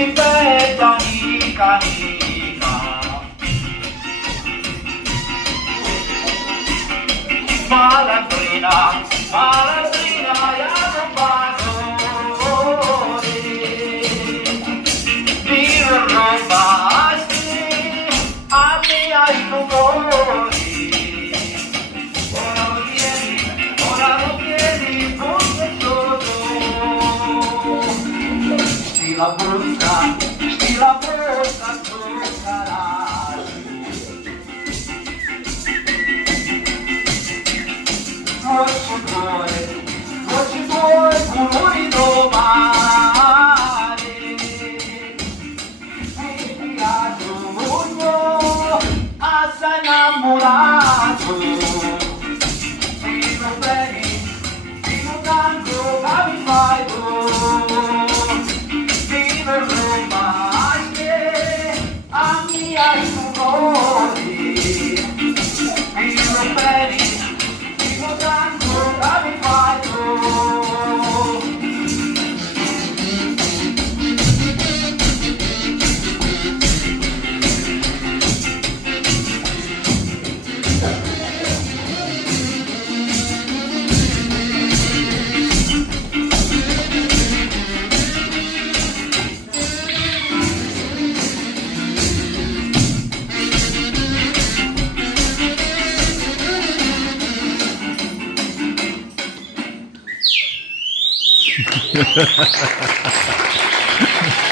Aspetta, amica, amica. Malandrina, malandrina, ja non parole. Vive robasti, a mia stupori. Ora lo vieni, confessoso. Stila brutta, zuccarare. Non ci vuoi colori domani. E ti aggiungo assai innamorato. Se non bene, se non tanto, che mi fai tu. Vive Roma, a mia stupori. Vive bene, se non tanto, che mi fai tu. Ha ha ha ha.